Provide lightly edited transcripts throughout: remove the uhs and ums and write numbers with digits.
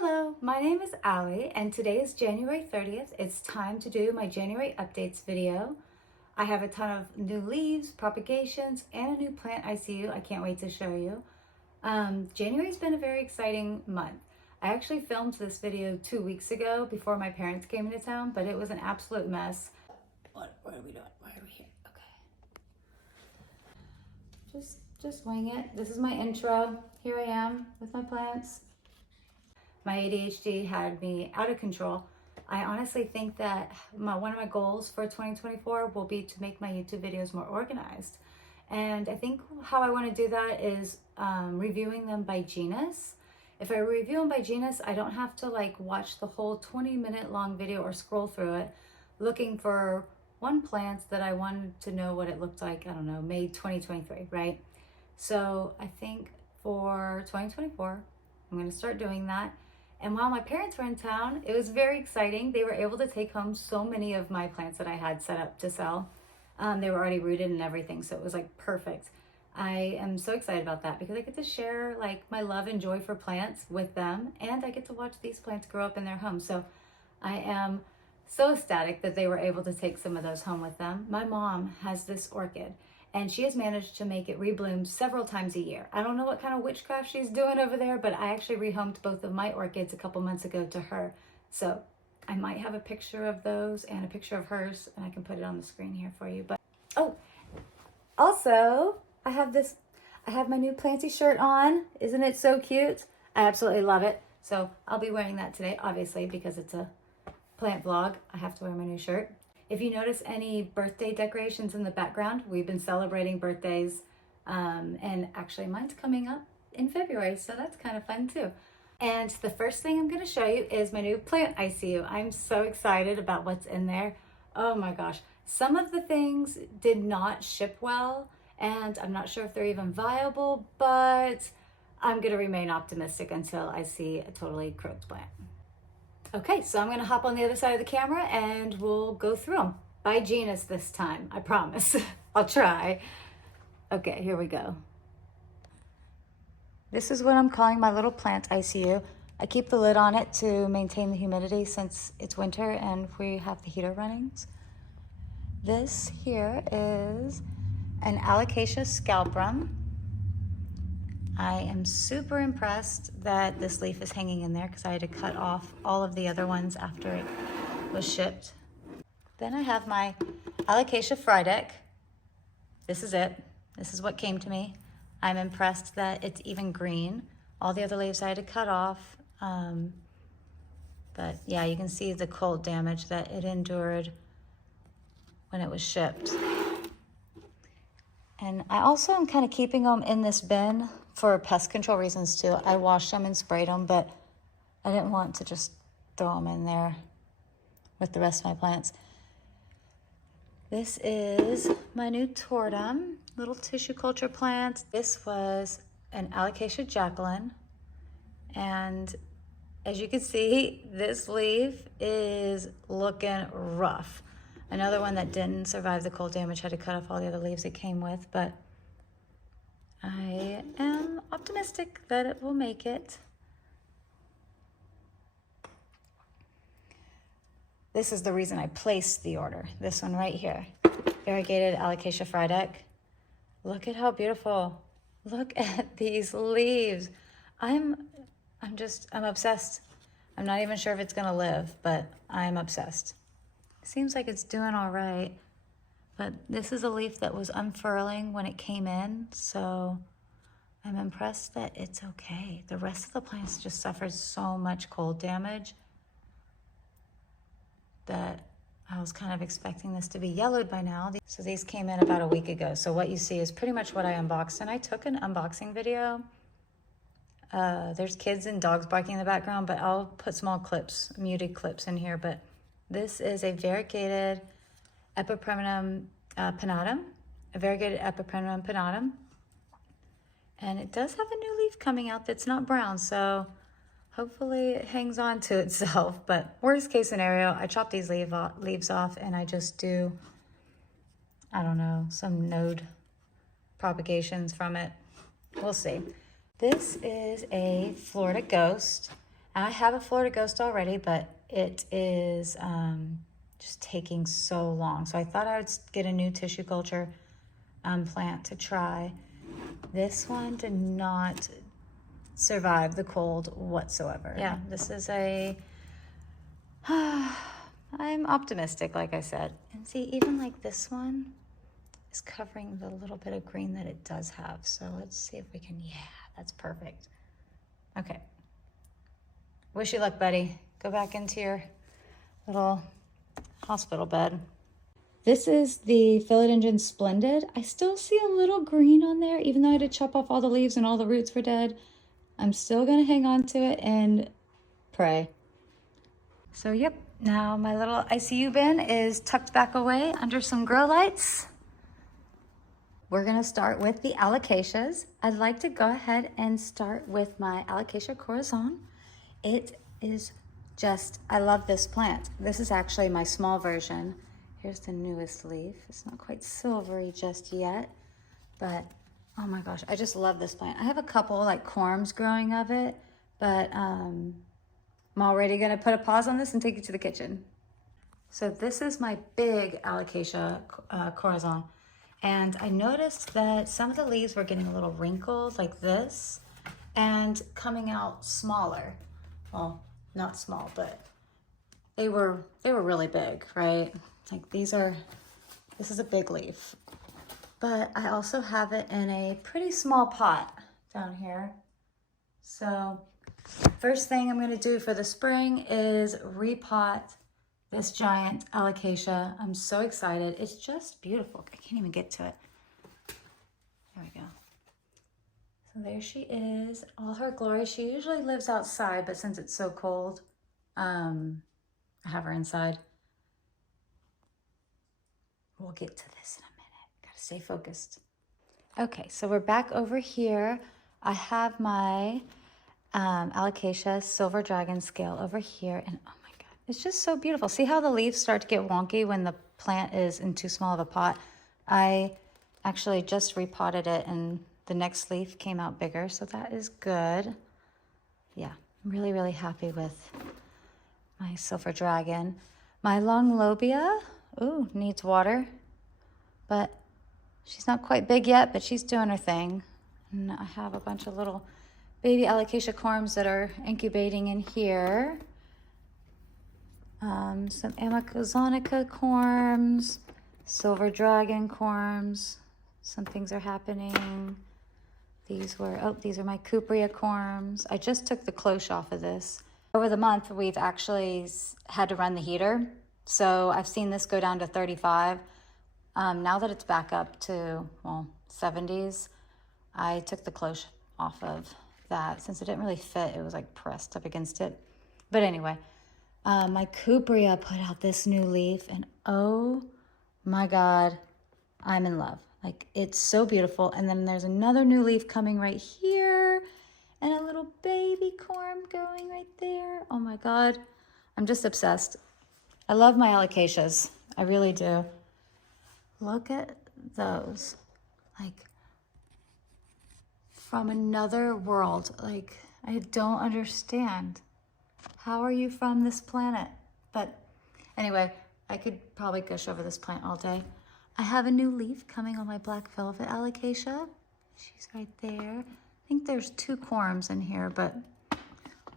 Hello, my name is Allie and today is January 30th. It's time to do my January updates video. I have a ton of new leaves, propagations, and a new plant ICU I can't wait to show you. January's been a very exciting month. I actually filmed this video 2 weeks ago before my parents came into town, but it was an absolute mess. What are we doing? Why are we here? Okay. Just wing it. This is my intro. Here I am with my plants. My ADHD had me out of control. I honestly think that one of my goals for 2024 will be to make my YouTube videos more organized. And I think how I want to do that is reviewing them by genus. If I review them by genus, I don't have to watch the whole 20-minute long video or scroll through it looking for one plant that I wanted to know what it looked like, I don't know, May 2023, right? So I think for 2024, I'm going to start doing that. And while my parents were in town, it was very exciting. They were able to take home so many of my plants that I had set up to sell. They were already rooted and everything, so it was perfect. I am so excited about that because I get to share my love and joy for plants with them, and I get to watch these plants grow up in their home. So I am so ecstatic that they were able to take some of those home with them. My mom has this orchid, and she has managed to make it rebloom several times a year. I don't know what kind of witchcraft she's doing over there, but I actually rehomed both of my orchids a couple months ago to her. So I might have a picture of those and a picture of hers, and I can put it on the screen here for you. But oh, also I have my new Planty shirt on. Isn't it so cute? I absolutely love it. So I'll be wearing that today, obviously, because it's a plant vlog. I have to wear my new shirt. If you notice any birthday decorations in the background, we've been celebrating birthdays, and actually mine's coming up in February, so that's kind of fun too. And the first thing I'm going to show you is my new plant ICU. I'm so excited about what's in there. Oh my gosh. Some of the things did not ship well, and I'm not sure if they're even viable, but I'm going to remain optimistic until I see a totally croaked plant. Okay, so I'm going to hop on the other side of the camera and we'll go through them by genus this time. I promise. I'll try. Okay, here we go. This is what I'm calling my little plant ICU. I keep the lid on it to maintain the humidity since it's winter and we have the heater running. This here is an Alocasia scalprum. I am super impressed that this leaf is hanging in there because I had to cut off all of the other ones after it was shipped. Then I have my Alocasia Frydek. This is it. This is what came to me. I'm impressed that it's even green. All the other leaves I had to cut off. But yeah, you can see the cold damage that it endured when it was shipped. And I also am kind of keeping them in this bin for pest control reasons too. I washed them and sprayed them, but I didn't want to just throw them in there with the rest of my plants. This is my new Tortum, little tissue culture plant. This was an Alocasia Jacqueline. And as you can see, this leaf is looking rough. Another one that didn't survive the cold damage, had to cut off all the other leaves it came with, but I am optimistic that it will make it. This is the reason I placed the order. This one right here, variegated Alocasia Frydek. Look at how beautiful. Look at these leaves. I'm obsessed. I'm not even sure if it's gonna live, but I'm obsessed. Seems like it's doing all right, but this is a leaf that was unfurling when it came in, so I'm impressed that it's okay. The rest of the plants just suffered so much cold damage that I was kind of expecting this to be yellowed by now. So these came in about a week ago. So what you see is pretty much what I unboxed, and I took an unboxing video. There's kids and dogs barking in the background, but I'll put small clips, muted clips in here, but this is a variegated Epipremnum pinnatum, and it does have a new leaf coming out that's not brown, so hopefully it hangs on to itself. But worst case scenario, I chop these leaves off and I just do, I don't know, some node propagations from it. We'll see. This is a Florida Ghost. I have a Florida Ghost already, but it is just taking so long. So I thought I would get a new tissue culture plant to try. This one did not survive the cold whatsoever. Yeah, this is a, I'm optimistic, like I said. And see, even like this one is covering the little bit of green that it does have. So let's see if we can, yeah, that's perfect. Okay. Wish you luck, buddy. Go back into your little hospital bed. This is the Philodendron Splendid. I still see a little green on there, even though I had to chop off all the leaves and all the roots were dead. I'm still gonna hang on to it and pray. So yep, now my little ICU bin is tucked back away under some grow lights. We're gonna start with the alocasias. I'd like to go ahead and start with my Alocasia corazon. It is just, I love this plant. This is actually my small version. Here's the newest leaf. It's not quite silvery just yet, but oh my gosh, I just love this plant. I have a couple like corms growing of it, but I'm already gonna put a pause on this and take it to the kitchen. So this is my big Alocasia corazon. And I noticed that some of the leaves were getting a little wrinkled like this and coming out smaller. Well, not small, but they were really big, right? Like this is a big leaf. But I also have it in a pretty small pot down here. So first thing I'm gonna do for the spring is repot this giant Alocasia. I'm so excited. It's just beautiful. I can't even get to it. There we go. So there she is, all her glory. She usually lives outside, but since it's so cold, I have her inside. We'll get to this in a minute. Gotta stay focused. Okay, so we're back over here. I have my Alocasia Silver Dragon scale over here, and oh my God, it's just so beautiful. See how the leaves start to get wonky when the plant is in too small of a pot? I actually just repotted it and the next leaf came out bigger, so that is good. Yeah, I'm really, really happy with my Silver Dragon. My Long Lobia, ooh, needs water, but she's not quite big yet, but she's doing her thing. And I have a bunch of little baby Alocasia corms that are incubating in here. Some Amazonica corms, Silver Dragon corms. Some things are happening. These are my Cuprea corms. I just took the cloche off of this. Over the month, we've actually had to run the heater. So I've seen this go down to 35. Now that it's back up to, well, 70s, I took the cloche off of that. Since it didn't really fit, it was like pressed up against it. But anyway, my Cuprea put out this new leaf and oh my God, I'm in love. Like, it's so beautiful. And then there's another new leaf coming right here and a little baby corm going right there. Oh my God, I'm just obsessed. I love my Alocasias. I really do. Look at those. Like, from another world. Like, I don't understand. How are you from this planet? But anyway, I could probably gush over this plant all day. I have a new leaf coming on my black velvet Alocasia. She's right there. I think there's 2 corms in here, but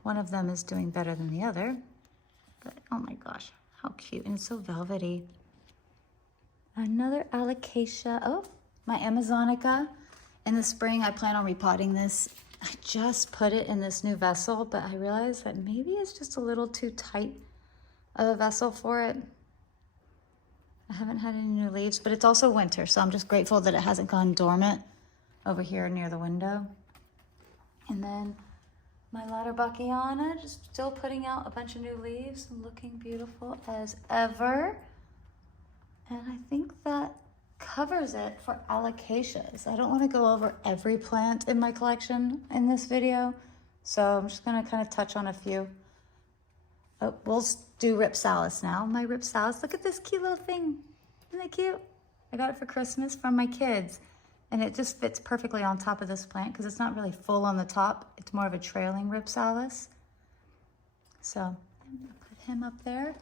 one of them is doing better than the other. But oh my gosh, how cute. And it's so velvety. Another Alocasia. Oh, my Amazonica. In the spring, I plan on repotting this. I just put it in this new vessel, but I realized that maybe it's just a little too tight of a vessel for it. I haven't had any new leaves, but it's also winter, so I'm just grateful that it hasn't gone dormant over here near the window. And then my Lauterbachia, just still putting out a bunch of new leaves and looking beautiful as ever. And I think that covers it for Alocasias. I don't want to go over every plant in my collection in this video, so I'm just going to kind of touch on a few. Oh, we'll do Rhipsalis now. My Rhipsalis, look at this cute little thing. Isn't it cute? I got it for Christmas from my kids, and it just fits perfectly on top of this plant because it's not really full on the top. It's more of a trailing Rhipsalis. So I'll put him up there.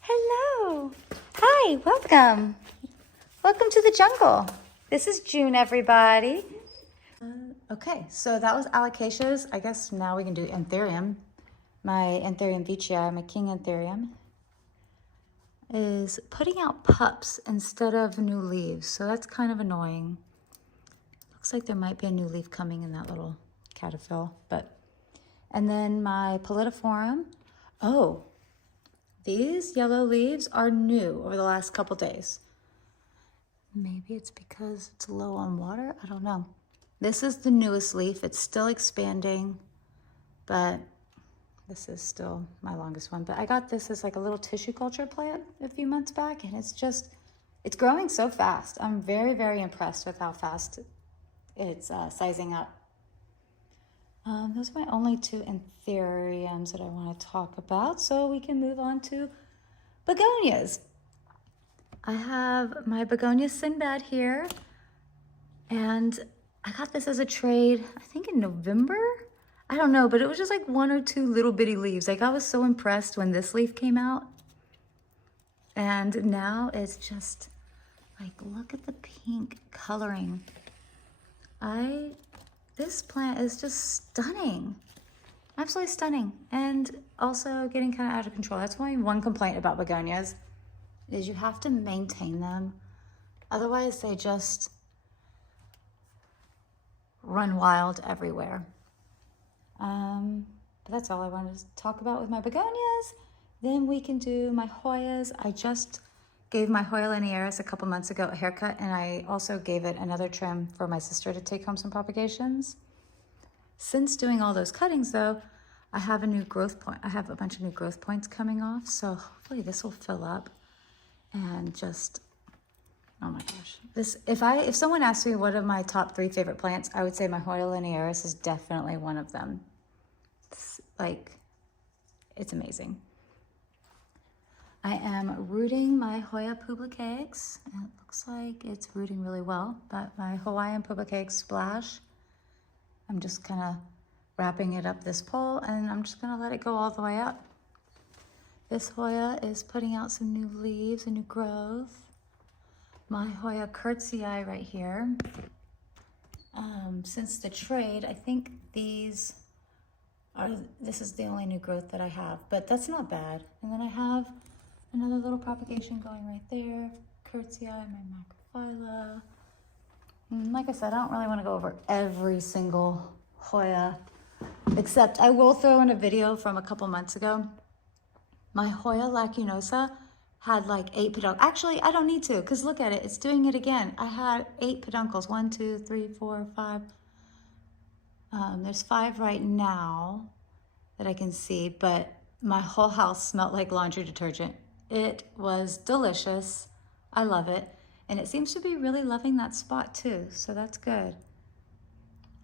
Hello. Hi, welcome. Welcome to the jungle. This is June, everybody. Okay, so that was alocasias. I guess now we can do anthurium. My Anthurium veitchii, my king anthurium, is putting out pups instead of new leaves. So that's kind of annoying. Looks like there might be a new leaf coming in that little caterpillar, but. And then my Pallidiflorum. Oh, these yellow leaves are new over the last couple days. Maybe it's because it's low on water. I don't know. This is the newest leaf. It's still expanding, but this is still my longest one. But I got this as like a little tissue culture plant a few months back, and it's growing so fast. I'm very, very impressed with how fast it's sizing up. Those are my only two anthuriums that I want to talk about, so we can move on to begonias. I have my begonia Sinbad here, and I got this as a trade, I think in November? I don't know, but it was just like one or two little bitty leaves. Like I was so impressed when this leaf came out. And now it's just like, look at the pink coloring. This plant is just stunning. Absolutely stunning. And also getting kind of out of control. That's my one complaint about begonias, is you have to maintain them. Otherwise they just run wild everywhere. But that's all I wanted to talk about with my begonias. Then we can do my Hoyas. I just gave my Hoya linearis a couple months ago a haircut, and I also gave it another trim for my sister to take home some propagations. Since doing all those cuttings though, I have a new growth point. I have a bunch of new growth points coming off, so hopefully this will fill up and just, oh my gosh. If someone asked me what are my top 3 favorite plants, I would say my Hoya linearis is definitely one of them. It's amazing. I am rooting my Hoya publicates. It looks like it's rooting really well, but my Hawaiian publicate Splash, I'm just kind of wrapping it up this pole, and I'm just gonna let it go all the way up. This Hoya is putting out some new leaves and new growth. My Hoya Curtsii right here. Since the trade, I think this is the only new growth that I have, but that's not bad. And then I have another little propagation going right there. Curtsii, my Macrophylla. And like I said, I don't really want to go over every single Hoya, except I will throw in a video from a couple months ago. My Hoya lacunosa had like 8 peduncles. Actually, I don't need to, because look at it, it's doing it again. I had 8 peduncles, 1, 2, 3, 4, 5. There's 5 right now that I can see, but my whole house smelled like laundry detergent. It was delicious. I love it. And it seems to be really loving that spot too, so that's good.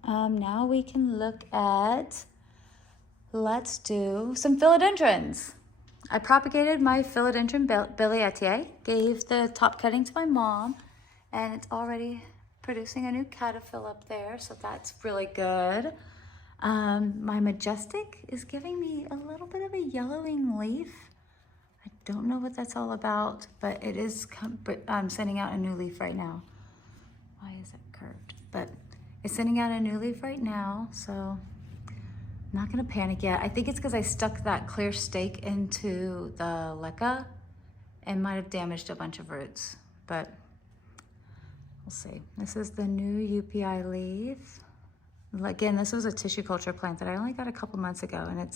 Now we can look at, let's do some philodendrons. I propagated my philodendron Billietiae, gave the top cutting to my mom, and it's already producing a new caterpillar up there, so that's really good. My Majestic is giving me a little bit of a yellowing leaf. I don't know what that's all about, but it is sending out a new leaf right now. Why is it curved? But it's sending out a new leaf right now, so I'm not gonna panic yet. I think it's because I stuck that clear stake into the leca and might have damaged a bunch of roots, but we'll see. This is the new UPI leaf. Again, this was a tissue culture plant that I only got a couple months ago, and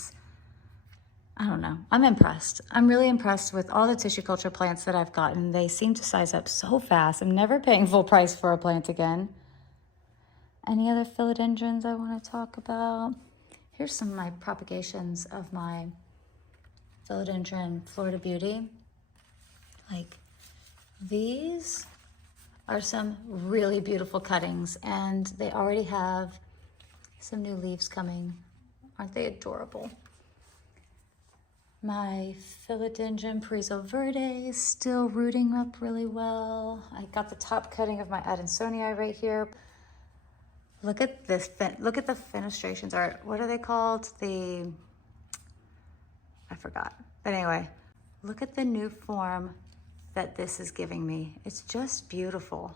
I don't know, I'm impressed. I'm really impressed with all the tissue culture plants that I've gotten. They seem to size up so fast. I'm never paying full price for a plant again. Any other philodendrons I want to talk about? Here's some of my propagations of my philodendron Florida Beauty. Like, these are some really beautiful cuttings, and they already have some new leaves coming. Aren't they adorable? My philodendron Paraiso Verde is still rooting up really well. I got the top cutting of my Adansonii right here. Look at this, look at the fenestrations, or what are they called? I forgot. But anyway, look at the new form that this is giving me. It's just beautiful.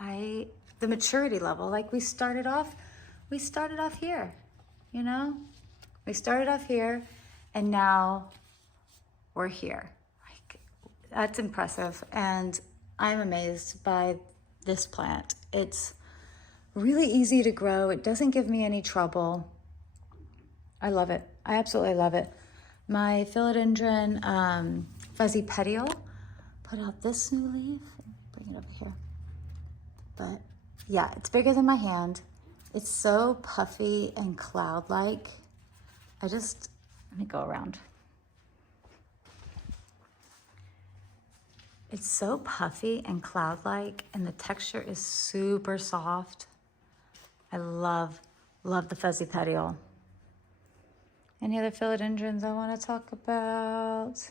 The maturity level, like we started off here, you know? We started off here and now we're here. Like, that's impressive. And I'm amazed by this plant. It's really easy to grow. It doesn't give me any trouble. I love it. I absolutely love it. My philodendron fuzzy petiole put out this new leaf. Bring it over here. But yeah, it's bigger than my hand. It's so puffy and cloud-like. Let me go around. It's so puffy and cloud-like, and the texture is super soft. I love the fuzzy petiole. Any other philodendrons I want to talk about?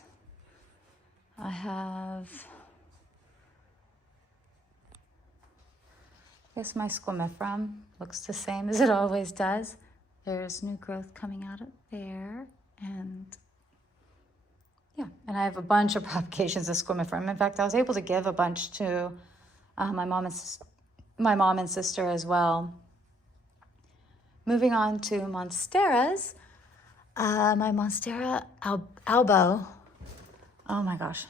I guess my squamifera looks the same as it always does. There's new growth coming out of there, and yeah, and I have a bunch of propagations of squamifera. In fact, I was able to give a bunch to my mom and sister as well. Moving on to monsteras, my Monstera albo. Oh my gosh,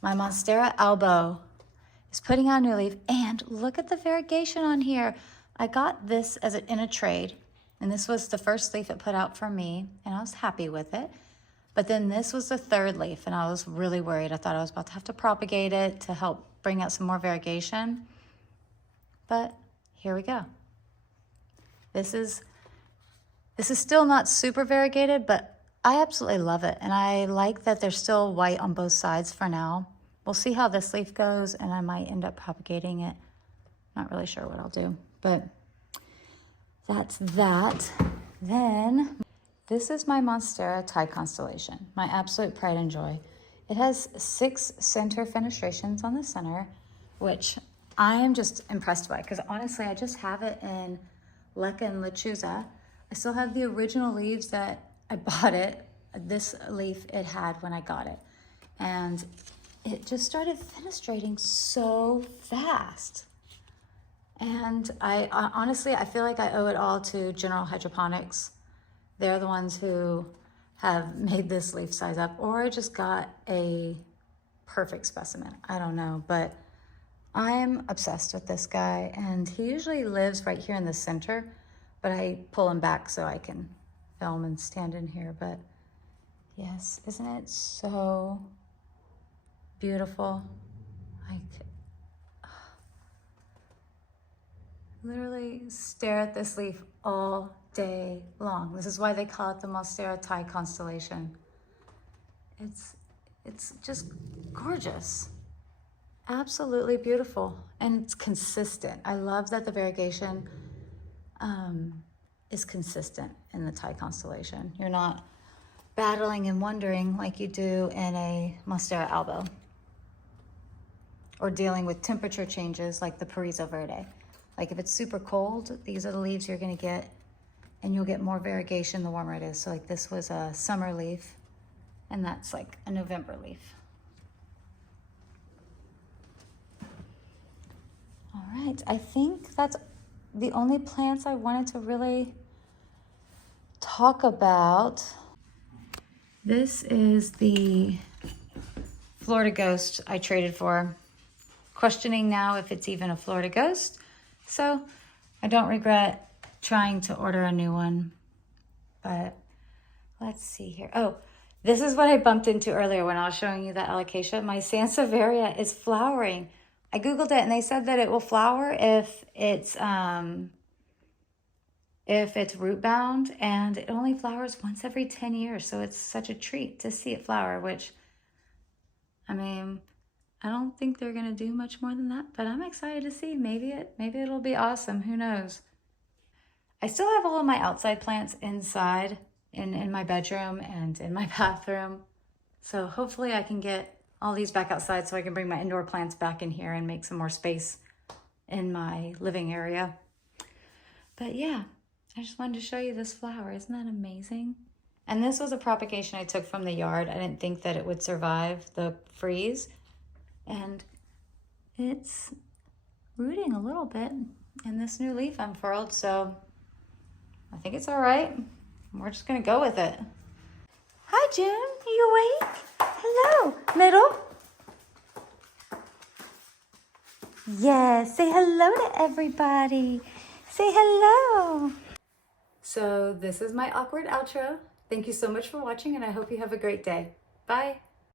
my Monstera albo is putting out a new leaf, and look at the variegation on here. I got this in a trade, and this was the first leaf it put out for me, and I was happy with it. But then this was the third leaf, and I was really worried. I thought I was about to have to propagate it to help bring out some more variegation. But here we go. This is still not super variegated, but I absolutely love it. And I like that they're still white on both sides for now. We'll see how this leaf goes, and I might end up propagating it. Not really sure what I'll do, but that's that. Then this is my Monstera Thai Constellation, my absolute pride and joy. It has 6 center fenestrations on the center, which I am just impressed by, because honestly, I just have it in Leca and Lechuza. I still have the original leaves that I bought it. This leaf it had when I got it. And it just started fenestrating so fast. And I honestly, I feel like I owe it all to General Hydroponics. They're the ones who have made this leaf size up, or I just got a perfect specimen. I don't know, but I'm obsessed with this guy, and he usually lives right here in the center, but I pull him back so I can film and stand in here. But yes, isn't it so beautiful? Like, literally stare at this leaf all day long. This is why they call it the Monstera Thai Constellation. It's just gorgeous. Absolutely beautiful, and it's consistent. I love that the variegation is consistent in the Thai Constellation. You're not battling and wondering like you do in a Monstera albo, or dealing with temperature changes like the Paraiso Verde. Like if it's super cold, these are the leaves you're gonna get, and you'll get more variegation the warmer it is. So like this was a summer leaf, and that's like a November leaf. All right, I think that's the only plants I wanted to really talk about. This is the Florida Ghost I traded for. Questioning now if it's even a Florida Ghost. So I don't regret trying to order a new one, but let's see here. Oh, this is what I bumped into earlier when I was showing you that alocasia. My Sansevieria is flowering. I Googled it and they said that it will flower if it's root bound, and it only flowers once every 10 years. So it's such a treat to see it flower, which, I mean, I don't think they're gonna do much more than that, but I'm excited to see. Maybe it'll be awesome, who knows? I still have all of my outside plants inside in my bedroom and in my bathroom. So hopefully I can get all these back outside so I can bring my indoor plants back in here and make some more space in my living area. But yeah, I just wanted to show you this flower. Isn't that amazing? And this was a propagation I took from the yard. I didn't think that it would survive the freeze. And it's rooting a little bit. And this new leaf unfurled, so I think it's all right. We're just gonna go with it. Hi, June. Are you awake? Hello. Middle? Yes. Say hello to everybody. Say hello. So this is my awkward outro. Thank you so much for watching, and I hope you have a great day. Bye.